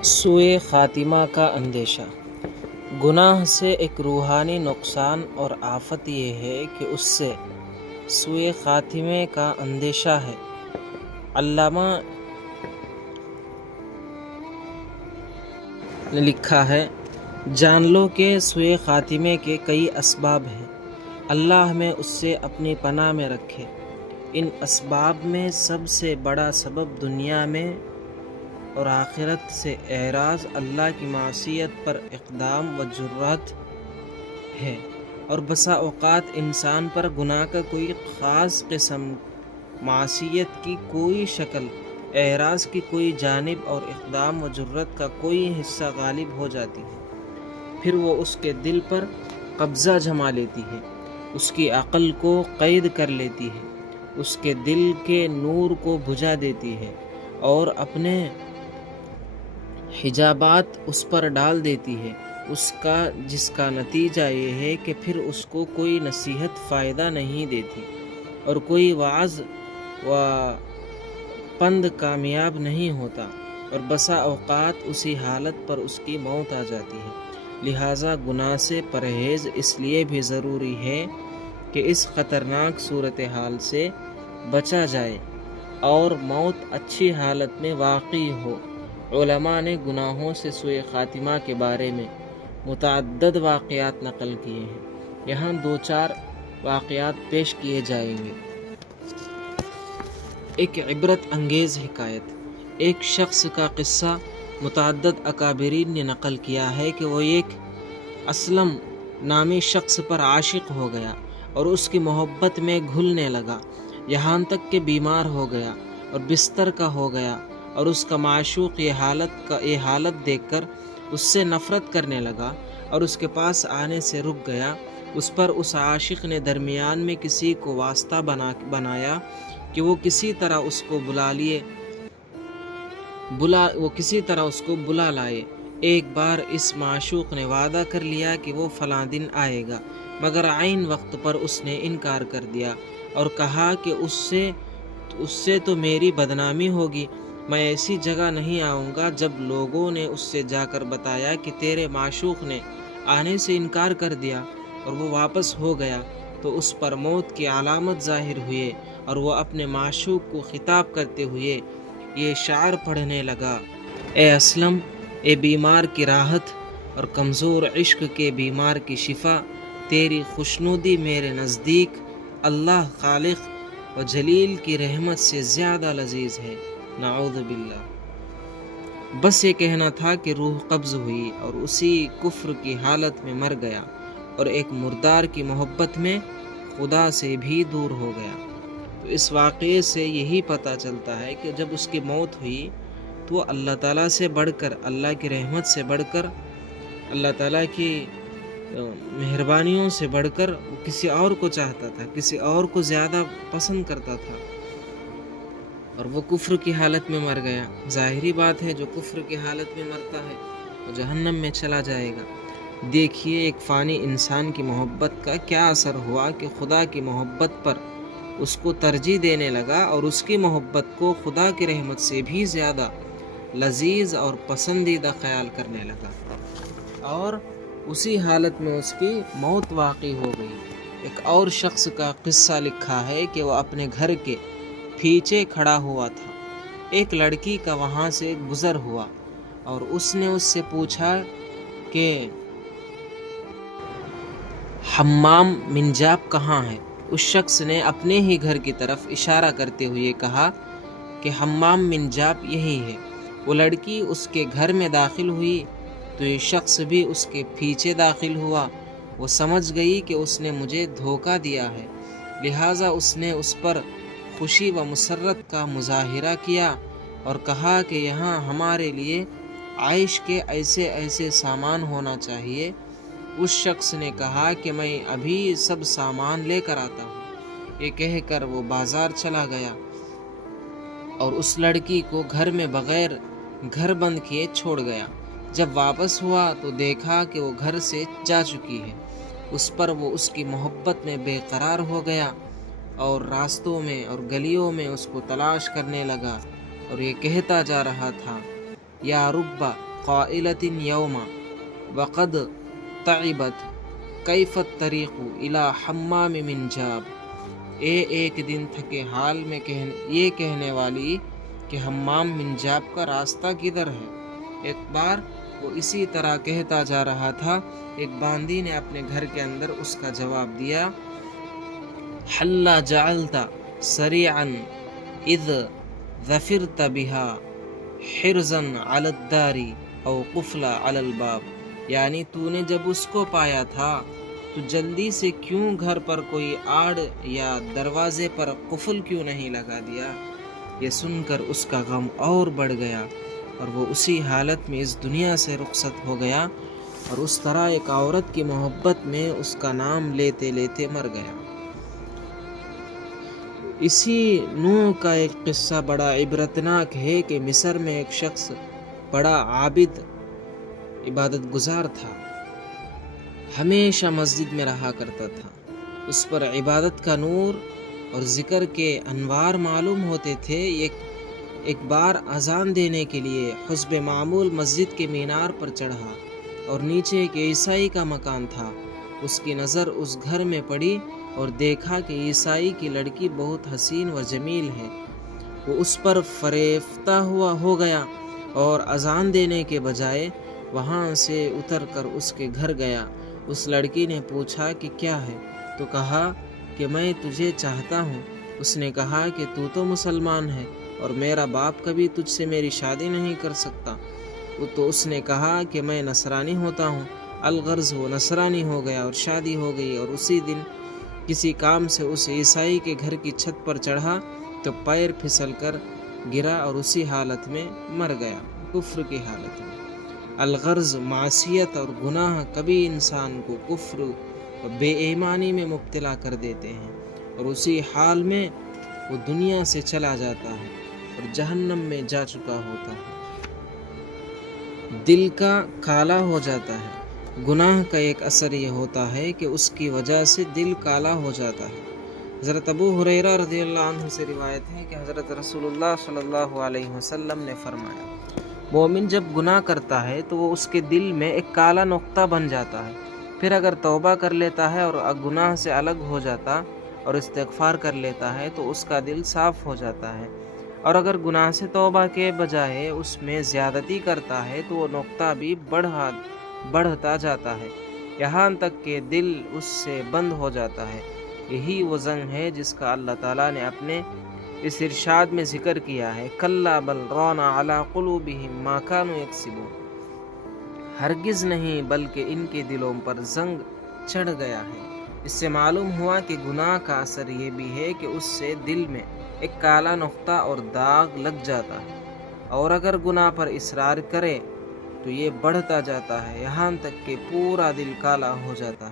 سوء خاتمہ کا اندیشہ۔ گناہ سے ایک روحانی نقصان اور آفت یہ ہے کہ اس سے سوء خاتمے کا اندیشہ ہے۔ علامہ نے لکھا ہے، جان لو کہ سوء خاتمے کے کئی اسباب ہیں، اللہ ہمیں اس سے اپنی پناہ میں رکھے۔ ان اسباب میں سب سے بڑا سبب دنیا میں اور آخرت سے اعراض، اللہ کی معصیت پر اقدام و جرأت ہے، اور بسا اوقات انسان پر گناہ کا کوئی خاص قسم، معصیت کی کوئی شکل، اعراض کی کوئی جانب اور اقدام و جرأت کا کوئی حصہ غالب ہو جاتی ہے۔ پھر وہ اس کے دل پر قبضہ جما لیتی ہے، اس کی عقل کو قید کر لیتی ہے، اس کے دل کے نور کو بجھا دیتی ہے اور اپنے حجابات اس پر ڈال دیتی ہے، جس کا نتیجہ یہ ہے کہ پھر اس کو کوئی نصیحت فائدہ نہیں دیتی اور کوئی وعظ و پند کامیاب نہیں ہوتا، اور بسا اوقات اسی حالت پر اس کی موت آ جاتی ہے۔ لہٰذا گناہ سے پرہیز اس لیے بھی ضروری ہے کہ اس خطرناک صورتحال سے بچا جائے اور موت اچھی حالت میں واقع ہو۔ علماء نے گناہوں سے سوء خاتمہ کے بارے میں متعدد واقعات نقل کیے ہیں، یہاں 2-4 واقعات پیش کیے جائیں گے۔ ایک عبرت انگیز حکایت۔ ایک شخص کا قصہ متعدد اکابرین نے نقل کیا ہے کہ وہ ایک اسلم نامی شخص پر عاشق ہو گیا اور اس کی محبت میں گھلنے لگا، یہاں تک کہ بیمار ہو گیا اور بستر کا ہو گیا، اور اس کا معشوق یہ حالت دیکھ کر اس سے نفرت کرنے لگا اور اس کے پاس آنے سے رک گیا۔ اس پر اس عاشق نے درمیان میں کسی کو واسطہ بنایا کہ وہ کسی طرح اس کو بلا لائے۔ ایک بار اس معشوق نے وعدہ کر لیا کہ وہ فلاں دن آئے گا، مگر عین وقت پر اس نے انکار کر دیا اور کہا کہ اس سے تو میری بدنامی ہوگی، میں ایسی جگہ نہیں آؤں گا۔ جب لوگوں نے اس سے جا کر بتایا کہ تیرے معشوق نے آنے سے انکار کر دیا اور وہ واپس ہو گیا، تو اس پر موت کی علامت ظاہر ہوئے، اور وہ اپنے معشوق کو خطاب کرتے ہوئے یہ شعر پڑھنے لگا: اے اسلم، اے بیمار کی راحت اور کمزور عشق کے بیمار کی شفا، تیری خوشنودی میرے نزدیک اللہ خالق و جلیل کی رحمت سے زیادہ لذیذ ہے، نعوذ باللہ۔ بس یہ کہنا تھا کہ روح قبض ہوئی اور اسی کفر کی حالت میں مر گیا، اور ایک مردار کی محبت میں خدا سے بھی دور ہو گیا۔ تو اس واقعے سے یہی پتہ چلتا ہے کہ جب اس کی موت ہوئی تو وہ اللہ تعالیٰ سے بڑھ کر، اللہ کی رحمت سے بڑھ کر، اللہ تعالیٰ کی مہربانیوں سے بڑھ کر وہ کسی اور کو چاہتا تھا، کسی اور کو زیادہ پسند کرتا تھا، اور وہ کفر کی حالت میں مر گیا۔ ظاہری بات ہے جو کفر کی حالت میں مرتا ہے وہ جہنم میں چلا جائے گا۔ دیکھیے ایک فانی انسان کی محبت کا کیا اثر ہوا کہ خدا کی محبت پر اس کو ترجیح دینے لگا اور اس کی محبت کو خدا کی رحمت سے بھی زیادہ لذیذ اور پسندیدہ خیال کرنے لگا، اور اسی حالت میں اس کی موت واقع ہو گئی۔ ایک اور شخص کا قصہ لکھا ہے کہ وہ اپنے گھر کے پیچھے کھڑا ہوا تھا، ایک لڑکی کا وہاں سے گزر ہوا اور اس نے اس سے پوچھا کہ حمام منجاب کہاں ہے؟ اس شخص نے اپنے ہی گھر کی طرف اشارہ کرتے ہوئے کہا کہ حمام منجاب یہی ہے۔ وہ لڑکی اس کے گھر میں داخل ہوئی تو یہ شخص بھی اس کے پیچھے داخل ہوا۔ وہ سمجھ گئی کہ اس نے مجھے دھوکہ دیا ہے، لہٰذا اس نے اس پر خوشی و مسرت کا مظاہرہ کیا اور کہا کہ یہاں ہمارے لیے عائش کے ایسے ایسے سامان ہونا چاہیے۔ اس شخص نے کہا کہ میں ابھی سب سامان لے کر آتا ہوں۔ یہ کہہ کر وہ بازار چلا گیا اور اس لڑکی کو گھر میں بغیر گھر بند کیے چھوڑ گیا۔ جب واپس ہوا تو دیکھا کہ وہ گھر سے جا چکی ہے۔ اس پر وہ اس کی محبت میں بے قرار ہو گیا اور راستوں میں اور گلیوں میں اس کو تلاش کرنے لگا، اور یہ کہتا جا رہا تھا: یا ربا قائلة یوما وقد تعبت کیف الطریق الی حمام من جاب، ایک دن تھکے حال میں یہ کہنے والی کہ حمام من جاب کا راستہ کدھر ہے۔ ایک بار وہ اسی طرح کہتا جا رہا تھا، ایک باندی نے اپنے گھر کے اندر اس کا جواب دیا، حلا جعلت سریعا اذ ظفرت بها حرزا علی الدار او قفلا علی الباب، یعنی تو نے جب اس کو پایا تھا تو جلدی سے کیوں گھر پر کوئی آڑ یا دروازے پر قفل کیوں نہیں لگا دیا۔ یہ سن کر اس کا غم اور بڑھ گیا اور وہ اسی حالت میں اس دنیا سے رخصت ہو گیا، اور اس طرح ایک عورت کی محبت میں اس کا نام لیتے لیتے مر گیا۔ اسی نوع کا ایک قصہ بڑا عبرتناک ہے کہ مصر میں ایک شخص بڑا عابد عبادت گزار تھا، ہمیشہ مسجد میں رہا کرتا تھا، اس پر عبادت کا نور اور ذکر کے انوار معلوم ہوتے تھے۔ ایک بار اذان دینے کے لیے حسب معمول مسجد کے مینار پر چڑھا اور نیچے ایک عیسائی کا مکان تھا۔ اس کی نظر اس گھر میں پڑی اور دیکھا کہ عیسائی کی لڑکی بہت حسین و جمیل ہے۔ وہ اس پر فریفتہ ہو گیا اور اذان دینے کے بجائے وہاں سے اتر کر اس کے گھر گیا۔ اس لڑکی نے پوچھا کہ کیا ہے، تو کہا کہ میں تجھے چاہتا ہوں۔ اس نے کہا کہ تو مسلمان ہے اور میرا باپ کبھی تجھ سے میری شادی نہیں کر سکتا۔ تو اس نے کہا کہ میں نصرانی ہوتا ہوں۔ الغرض وہ نصرانی ہو گیا اور شادی ہو گئی، اور اسی دن کسی کام سے اس عیسائی کے گھر کی چھت پر چڑھا تو پیر پھسل کر گرا اور اسی حالت میں مر گیا، کفر کی حالت میں۔ الغرض معصیت اور گناہ کبھی انسان کو کفر اور بے ایمانی میں مبتلا کر دیتے ہیں، اور اسی حال میں وہ دنیا سے چلا جاتا ہے اور جہنم میں جا چکا ہوتا ہے۔ دل کا کالا ہو جاتا ہے۔ گناہ کا ایک اثر یہ ہوتا ہے کہ اس کی وجہ سے دل کالا ہو جاتا ہے۔ حضرت ابو ہریرہ رضی اللہ عنہ سے روایت ہے کہ حضرت رسول اللہ صلی اللہ علیہ وسلم نے فرمایا، مومن جب گناہ کرتا ہے تو وہ اس کے دل میں ایک کالا نقطہ بن جاتا ہے، پھر اگر توبہ کر لیتا ہے اور گناہ سے الگ ہو جاتا اور استغفار کر لیتا ہے تو اس کا دل صاف ہو جاتا ہے، اور اگر گناہ سے توبہ کے بجائے اس میں زیادتی کرتا ہے تو وہ نقطہ بھی بڑھتا جاتا ہے، یہاں تک کہ دل اس سے بند ہو جاتا ہے۔ یہی وہ زنگ ہے جس کا اللہ تعالیٰ نے اپنے اس ارشاد میں ذکر کیا ہے، کلا بل ران علی قلوبہم ما کانوا یکسبون، ہرگز نہیں بلکہ ان کے دلوں پر زنگ چڑھ گیا ہے۔ اس سے معلوم ہوا کہ گناہ کا اثر یہ بھی ہے کہ اس سے دل میں ایک کالا نقطہ اور داغ لگ جاتا ہے، اور اگر گناہ پر اصرار کرے تو یہ بڑھتا جاتا ہے، یہاں تک کہ پورا دل کالا ہو جاتا ہے۔